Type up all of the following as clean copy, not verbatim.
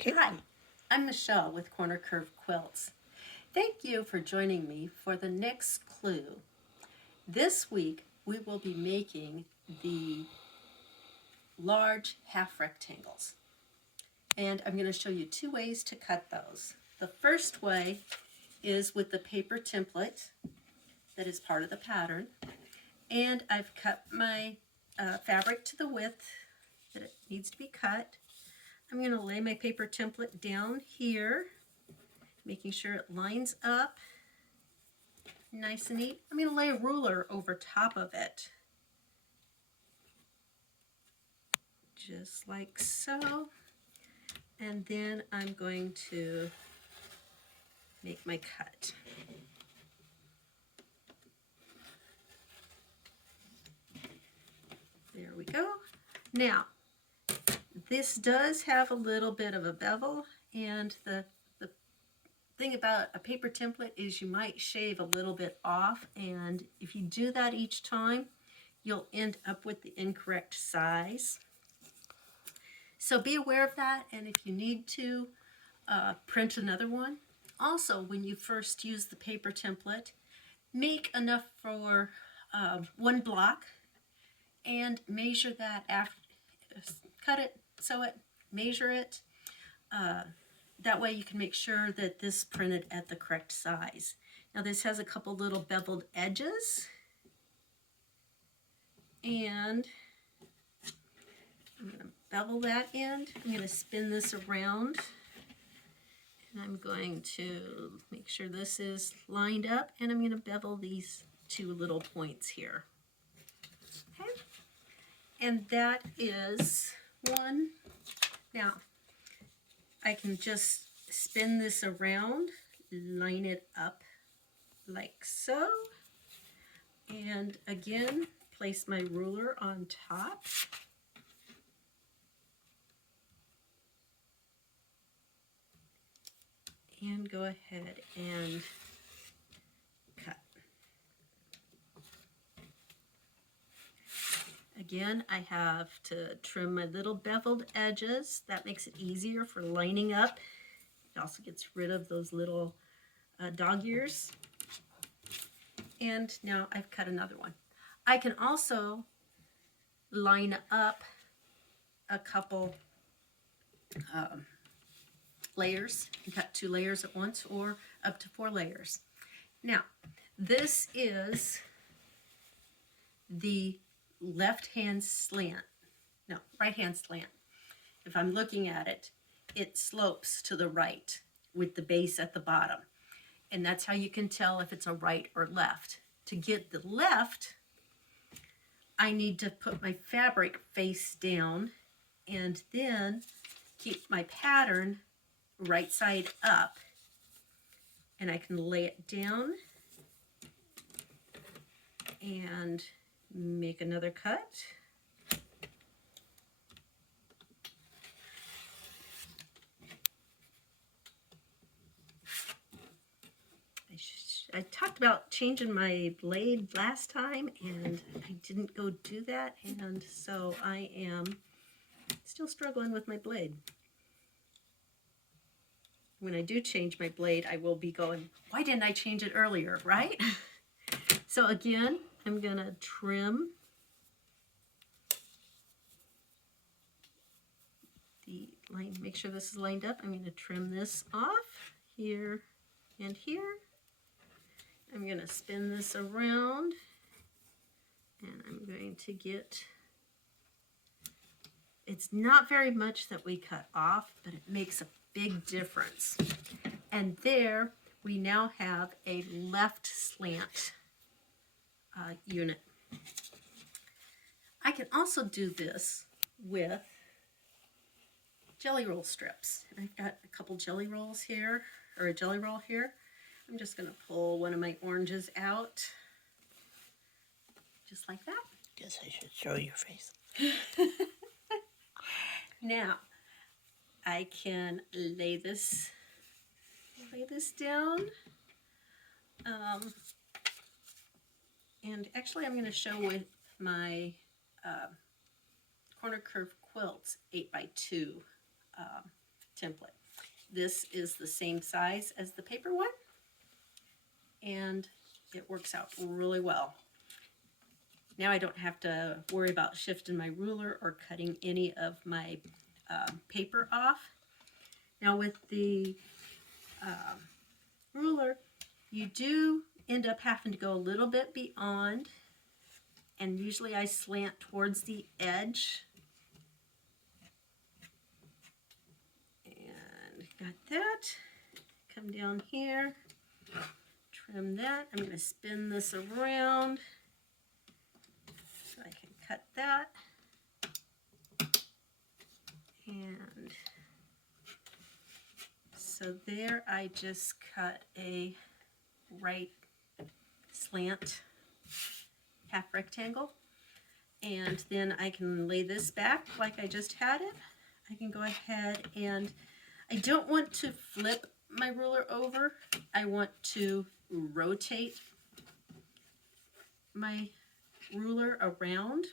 Okay. Hi, I'm Michelle with Corner Curve Quilts. Thank you for joining me for the next clue. This week we will be making the large half rectangles. And I'm going to show you two ways to cut those. The first way is with the paper template that is part of the pattern. And I've cut my fabric to the width that it needs to be cut. I'm going to lay my paper template down here, making sure it lines up nice and neat. I'm going to lay a ruler over top of it, just like so. And then I'm going to make my cut. There we go. Now, this does have a little bit of a bevel, and the thing about a paper template is you might shave a little bit off, and if you do that each time, you'll end up with the incorrect size. So be aware of that, and if you need to, print another one. Also, when you first use the paper template, make enough for one block and measure that after. Cut it, sew it, measure it. That way you can make sure that this printed at the correct size. Now this has a couple little beveled edges, and I'm going to bevel that end. I'm going to spin this around, and I'm going to make sure this is lined up, and I'm going to bevel these two little points here. Okay, and that is one. Now I can just spin this around, line it up like so, and again place my ruler on top. And go ahead and cut. Again, I have to trim my little beveled edges. That makes it easier for lining up. It also gets rid of those little dog ears. And now I've cut another one. I can also line up a couple layers and cut 2 layers at once, or up to 4 layers. Now, this is the left hand slant, no, right hand slant. If I'm looking at it, it slopes to the right with the base at the bottom. And that's how you can tell if it's a right or left. To get the left, I need to put my fabric face down and then keep my pattern right side up, and I can lay it down and make another cut. I talked about changing my blade last time, and I didn't go do that, and so I am still struggling with my blade. When I do change my blade, I will be going, why didn't I change it earlier, right? So again, I'm gonna trim the line, make sure this is lined up. I'm gonna trim this off here and here. I'm gonna spin this around, and I'm going to get, it's not very much that we cut off, but it makes a big difference. And there we now have a left slant unit. I can also do this with jelly roll strips. And I've got a couple jelly rolls here, or a jelly roll here. I'm just going to pull one of my oranges out, just like that. Guess I should show your face. Now, I can lay this down. And actually, I'm going to show with my Corner Curve Quilts 8x2 template. This is the same size as the paper one, and it works out really well. Now I don't have to worry about shifting my ruler or cutting any of my paper off. Now with the ruler, you do end up having to go a little bit beyond, and usually I slant towards the edge. And got that. Come down here, trim that. I'm going to spin this around so I can cut that. And so there I just cut a right slant half rectangle, and then I can lay this back like I just had it. I can go ahead, and I don't want to flip my ruler over. I want to rotate my ruler around.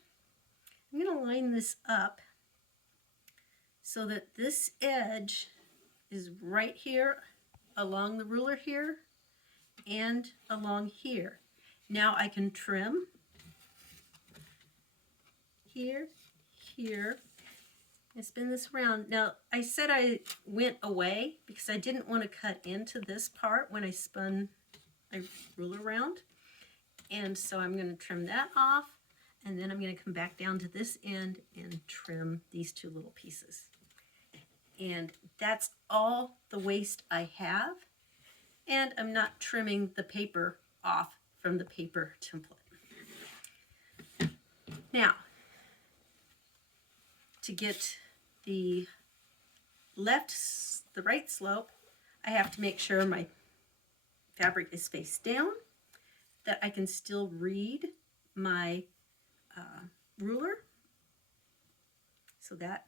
I'm going to line this up so that this edge is right here along the ruler here and along here. Now I can trim here, here, and spin this around. Now I said I went away because I didn't want to cut into this part when I spun my ruler around. And so I'm going to trim that off, and then I'm going to come back down to this end and trim these two little pieces. And that's all the waste I have, and I'm not trimming the paper off from the paper template. Now, to get the right slope, I have to make sure my fabric is face down, that I can still read my ruler. So that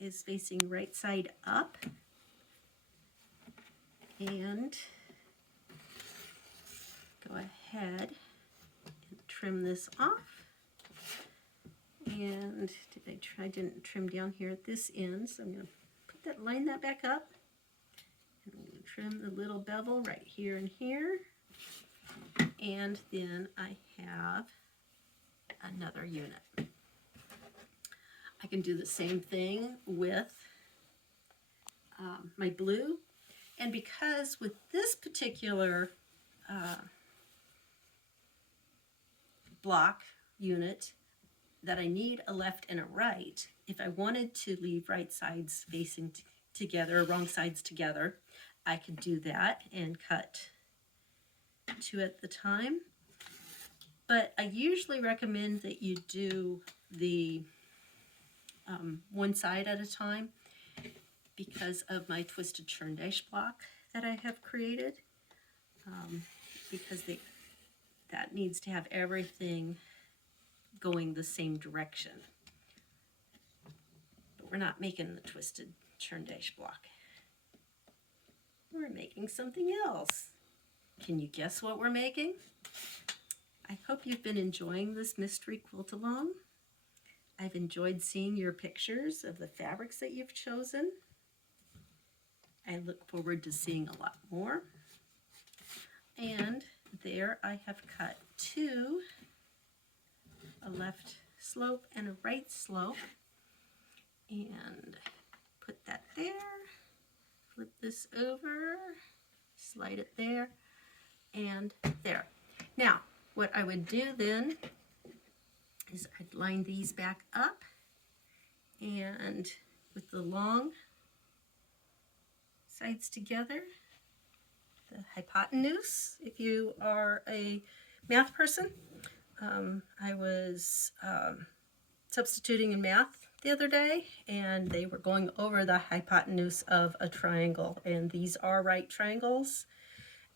is facing right side up. And go ahead and trim this off. And I didn't trim down here at this end, so I'm going to line that back up. And I'm going to trim the little bevel right here and here. And then I have another unit. I can do the same thing with my blue. And because with this particular block unit that I need a left and a right, if I wanted to leave right sides facing together, wrong sides together, I could do that and cut two at the time. But I usually recommend that you do the one side at a time because of my twisted churn dash block that I have created, because that needs to have everything going the same direction. But we're not making the twisted churn dash block. We're making something else. Can you guess what we're making? I hope you've been enjoying this mystery quilt along. I've enjoyed seeing your pictures of the fabrics that you've chosen. I look forward to seeing a lot more. And there I have cut two, a left slope and a right slope, and put that there, flip this over, slide it there, and there. Now, what I would do then is I'd line these back up, and with the long sides together, the hypotenuse, if you are a math person. I was substituting in math the other day, and they were going over the hypotenuse of a triangle, and these are right triangles,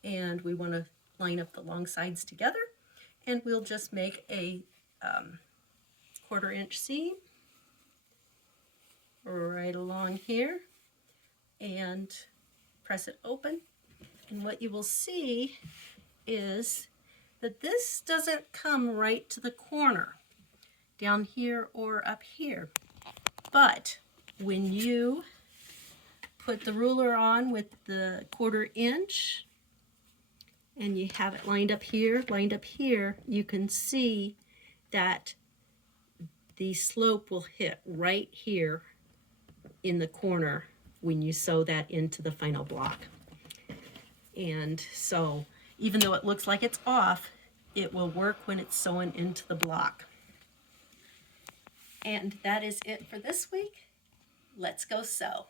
and we want to line up the long sides together, and we'll just make a 1/4 inch seam right along here and press it open. And what you will see is that this doesn't come right to the corner down here or up here, but when you put the ruler on with the 1/4 inch, and you have it lined up here, you can see that the slope will hit right here in the corner when you sew that into the final block. And so even though it looks like it's off, it will work when it's sewn into the block. And that is it for this week. Let's go sew.